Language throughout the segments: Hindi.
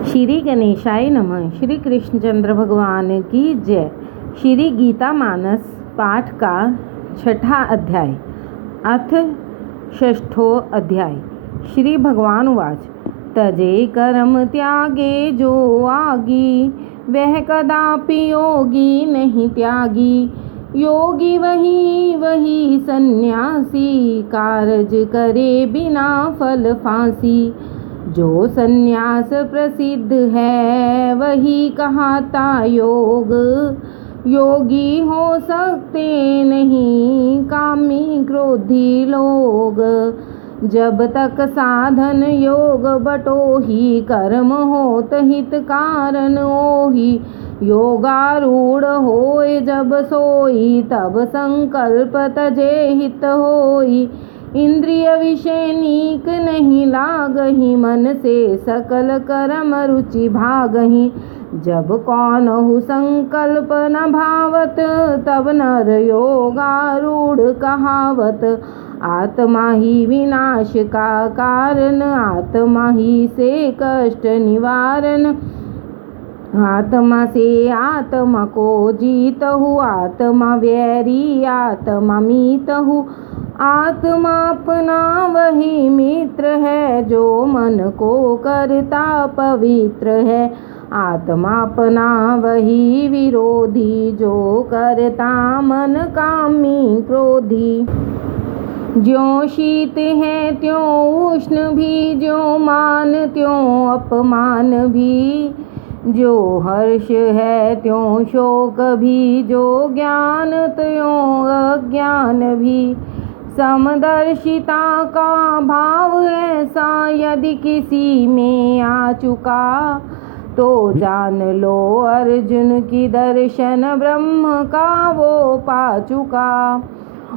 श्री गणेशाय नमः। श्री कृष्णचंद्र भगवान की जय। श्री गीता मानस पाठ का छठा अध्याय अथ षष्ठो अध्याय। श्री भगवान उवाच तजे कर्म त्यागे जो आगी, वह कदापि योगी नहीं त्यागी। योगी वही वही सन्यासी, कारज करे बिना फल फांसी। जो सन्यास प्रसिद्ध है वही कहाता योग। योगी हो सकते नहीं कामी क्रोधी लोग। जब तक साधन योग बटोही, कर्म होत हित कारण ओही। योगारूढ़ होए जब सोई, तब संकल्प तजे हित होई। इंद्रिय विषय नीक नहीं लागही, मन से सकल कर्म रुचि भागही। जब कौनहु संकल्प न भावत, तब नर योगारूढ़ कहावत। आत्मा ही विनाश का कारण, आत्मा ही से कष्ट निवारण। आत्मा से आत्मा को जीतहु, आत्मा वैरी आत्मा मीतहु। आत्मा अपना वही मित्र है, जो मन को करता पवित्र है। आत्मा अपना वही विरोधी, जो करता मन कामी क्रोधी। ज्यों शीत है त्यों उष्ण भी, ज्यों मान त्यों अपमान भी। जो हर्ष है त्यों शोक भी, जो ज्ञान त्यों अज्ञान भी। समदर्शिता का भाव ऐसा यदि किसी में आ चुका, तो जान लो अर्जुन की दर्शन ब्रह्म का वो पा चुका।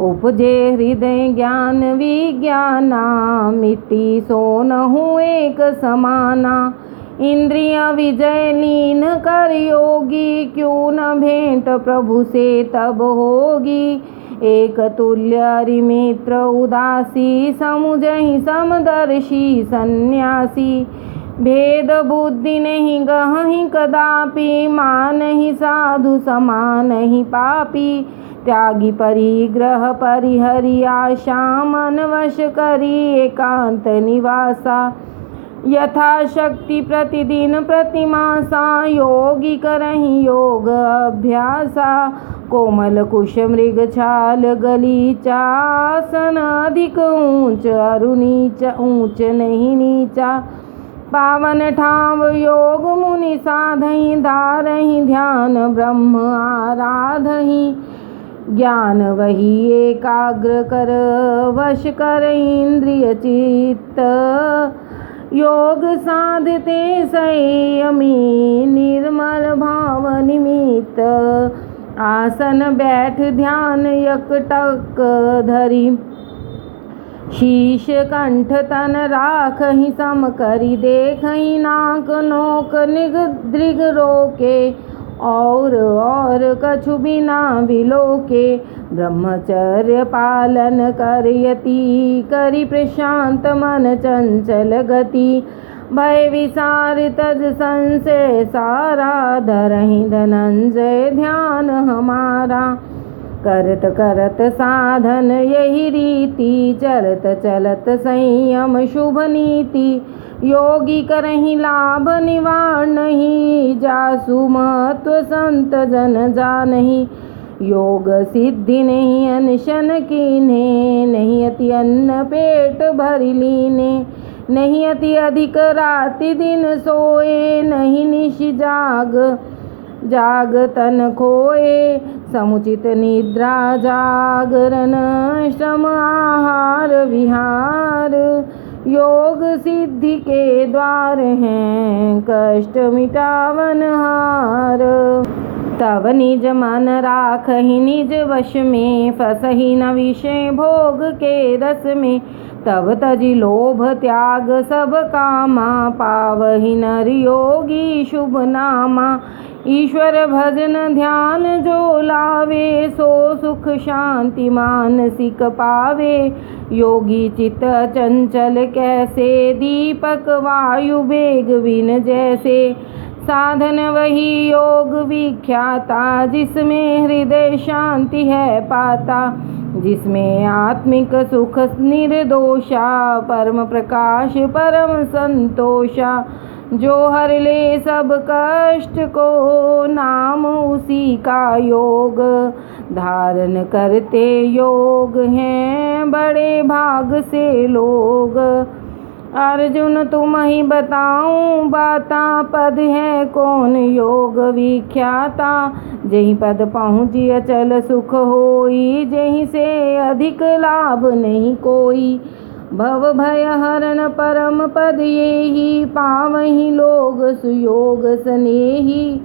उपजे हृदय ज्ञान विज्ञाना, मिट्टी सोनहु एक समाना। इंद्रिय विजय लीन कर योगी, क्यों न भेंट प्रभु से तब होगी। एक तुल्य अरिमित्र उदासी, समुझहि समदर्शी सन्यासी। भेद बुद्धि नहीं गहहि कदापि, मानहि साधु समानहि पापी। त्यागी परिग्रह परिहरि आशा, मन वश करी एकांत निवासा। यथाशक्ति प्रतिदिन प्रतिमासा, योगी करहि योग अभ्यासा। कोमल कुश मृग छाल गलीचा, आसन अधिक ऊंच अरु नीचा, ऊंच नहीं नीचा। पावन ठाव योग मुनि साधहि, धारहि ध्यान ब्रह्म आराधहि। ज्ञान वही एकाग्र कर, वश कर इंद्रिय चित्त। योग साधते संयमी, निर्मल भाव निमित्त। आसन बैठ ध्यान एकटक धरी, शीश कंठ तन राखहि सम करि। देखहि नाक नोक निग दृग रोके, और कछु बिना विलोके। ब्रह्मचर्य पालन कर यति, करि प्रशांत मन चंचल गति। भय विसार तज संशय सारा, धरहि धनंजय ध्यान हमारा। करत करत साधन यही रीति, चलत चलत संयम शुभ नीति। योगी करहि लाभ निवार नहीं, जासु महत्व संत जन जानहि। योग सिद्धि नहीं अनशन कीन्हे, नहीं अति अन्न पेट भरि लीने। नहीं अति अधिक राति दिन सोए, नहीं निशि जाग तन खोए। समुचित निद्रा जागरण, श्रम आहार विहार। योग सिद्धि के द्वार हैं, कष्ट मिटावन हार। तब निज मन राखहि निज वश में, फसहि न विषय भोग के रस में। तब तजि लोभ त्याग सब कामा, पावहि नर योगी शुभ नामा। ईश्वर भजन ध्यान जो लावे, सो सुख शांति मानसिक पावे। योगी चित चंचल कैसे, दीपक वायु वेग बिन जैसे। साधन वही योग विख्याता, जिसमें हृदय शांति है पाता। जिसमें आत्मिक सुख निर्दोषा, परम प्रकाश परम संतोषा। जो हर ले सब कष्ट को, नाम उसी का योग। धारण करते योग हैं बड़े भाग से लोग। अर्जुन तुम ही बताऊं बाता, पद है कौन योग विख्याता। जहीं पद पहुँची अचल सुख होई, जहीं से अधिक लाभ नहीं कोई। भव भय हरण परम पद येहि, पावहीं लोग सुयोग सनेही।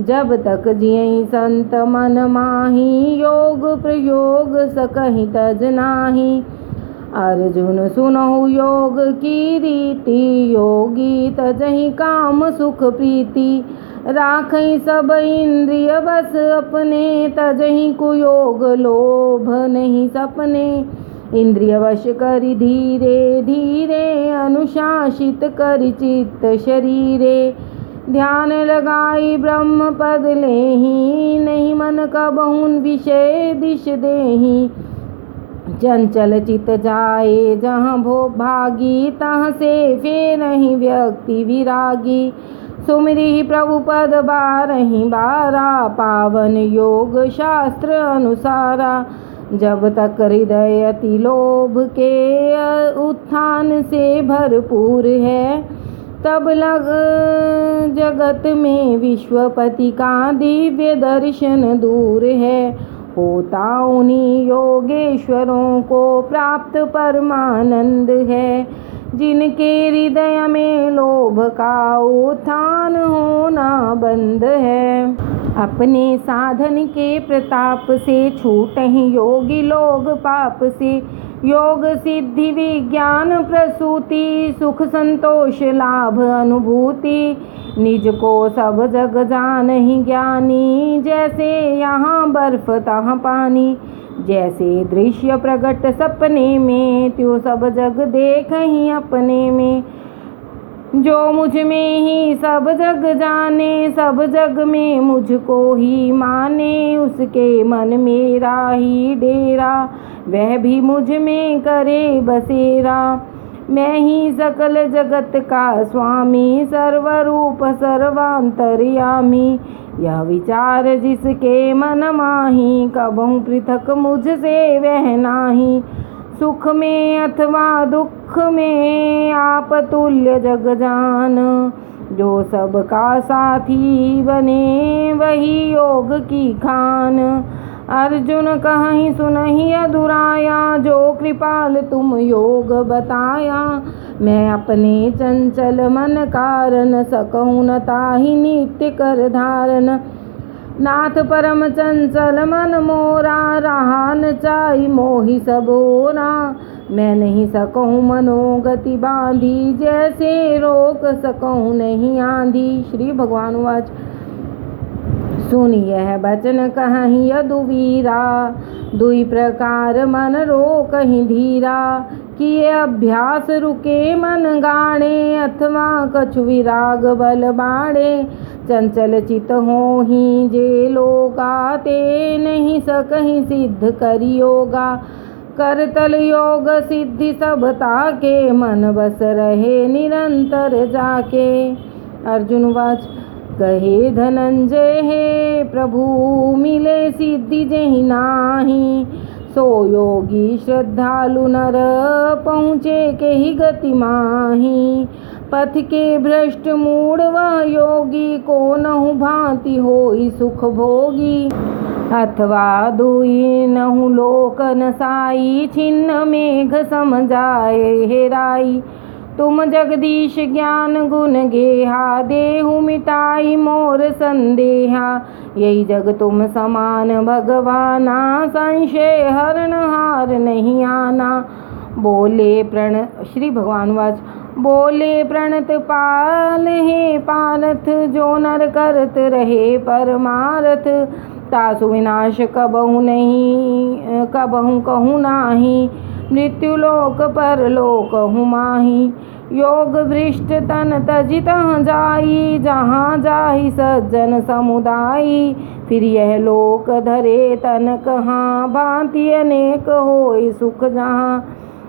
जब तक जियहि संत मन माही, योग प्रयोग सकहि तज नाही। अर्जुन सुनहु योग की रीति, योगी तजहि काम सुख प्रीति। राखई सब इंद्रिय बस अपने, तजहि कुयोग लोभ नहीं सपने। इंद्रिय वश करि धीरे धीरे, अनुशासित करि चित्त शरीरे। ध्यान लगाई ब्रह्म पद लेहि, नहीं मन कबहुँ विषय दिश देहि। चंचल चित जाए जहाँ भो भागी, तहाँ से फेरहि व्यक्ति विरागी। सुमिरि प्रभु पद बारहि बारा, पावन योग शास्त्र अनुसारा। जब तक हृदय अति लोभ के, उत्थान से भरपूर है। तब लग जगत में विश्वपति का दिव्य दर्शन दूर है। होता उन्हीं योगेश्वरों को प्राप्त परमानंद है। जिनके हृदय में लोभ का उत्थान होना बंद है। अपने साधन के प्रताप से छूटहि योगी लोग पाप से। योग सिद्धि विज्ञान प्रसूति, सुख संतोष लाभ अनुभूति। निज को सब जग जानहि ज्ञानी, जैसे यहाँ बर्फ तहाँ पानी। जैसे दृश्य प्रगट सपने में, त्यों सब जग देखहि अपने में। जो मुझ में ही सब जग जाने, सब जग में मुझको ही माने। उसके मन मेरा ही डेरा, वह भी मुझ में करे बसेरा। मैं ही सकल जगत का स्वामी, सर्वरूप सर्वांतर्यामी। यह विचार जिसके मन माही, कबहु पृथक मुझसे वह नाही। सुख में अथवा दुख में आप तुल्य जग जान। जो सबका साथी बने, वही योग की खान। अर्जुन कहीं सुनहि अधुराया, जो कृपाल तुम योग बताया। मैं अपने चंचल मन कारण, सकहु न ताहि नित्य कर धारण। नाथ परम चंचल मन मोरा, रहा न चाहि मोहि सब ओरा। मैं नहीं सकहूँ मनोगति बांधी, जैसे रोक सकहूँ नहीं आंधी। श्री भगवान वाच सुनि यह बचन कहहि यदुवीरा। दुई प्रकार मन रोकहि धीरा। किए अभ्यास रुके मन गाड़े, अथवा कछु विराग बल बाड़े। चंचल चित होहि जे लोगा, ते नहीं सकहि सिद्ध करियोगा। करतल योग सिद्धि सब ताके, मन बस रहे निरंतर जाके। अर्जुन वाच कहे धनंजय हे प्रभु, मिले सिद्धि जेहि नाही। सो योगी श्रद्धालु नर, पहुँचे के ही गति माही। पथ के भ्रष्ट मूढ़ वह योगी, को नहु भांति होई सुख भोगी। अथवा दुई नहु लोक नसाई, छिन्न मेघ सम जाए हेराई। तुम जगदीश ज्ञान गुण गेहा, देहु मिटाई मोर संदेहा। यही जग तुम समान भगवाना, संशय हरण हार नहीं आना। बोले प्रण श्री भगवान वाच बोले प्रणत पाल हे पाल मनोरथ जो नर करत रहे परमारथ तासु विनाश कबहु नहीं कबहु कहूँ नाही मृत्यु लोक परलोक हुमाही योग भ्रष्ट तन तजि तह जाई जहाँ जाहि सज्जन समुदायी फिर यह लोक धरे तन कहाँ भांति अनेक होय सुख जहाँ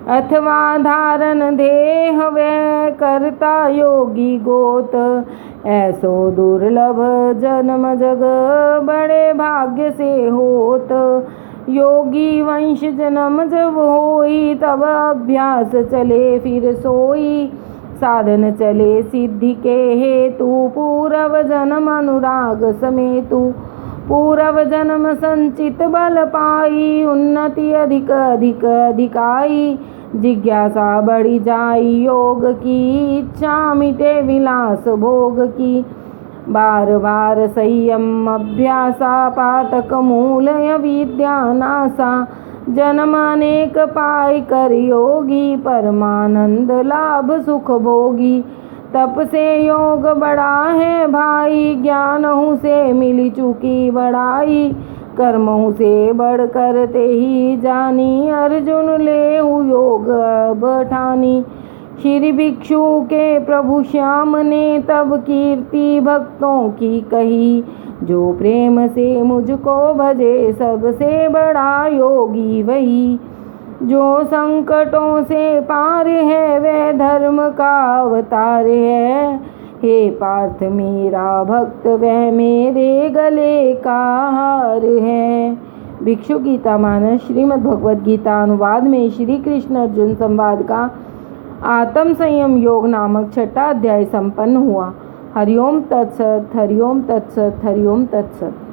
अथवा धारण देह वै करता योगी गोत ऐसो दुर्लभ जन्म जग बड़े भाग्य से होत योगी वंश जन्म जब होई तब अभ्यास चले फिर सोई साधन चले सिद्धि के हेतु पूर्व जन्म अनुराग समेतु पूर्व जन्म संचित बल पाई उन्नति अधिक अधिक अधिकाई जिज्ञासा बढ़ी जाई योग की इच्छा मिटे विलास भोग की बार बार संयम अभ्यासा पातक मूलय विद्या नासा जन्म अनेक पाई कर योगी परमानंद लाभ सुख भोगी तप से योग बड़ा है भाई ज्ञान हूँ से मिली चुकी बड़ाई कर्म हूँ से बढ़ कर ते ही जानी अर्जुन ले योग अब ठानी श्री भिक्षु के प्रभु श्याम ने तब कीर्ति भक्तों की कही जो प्रेम से मुझको भजे सबसे बड़ा योगी वही जो संकटों से पार है वह धर्म का अवतार है हे पार्थ मेरा भक्त वह मेरे गले का हार है। भिक्षु गीता मानस श्रीमद् भगवद गीता अनुवाद में श्री कृष्ण अर्जुन संवाद का आत्म संयम योग नामक छठा अध्याय संपन्न हुआ। हरिओम तत्सत, हरिओम तत्सत, हरिओम तत्सत।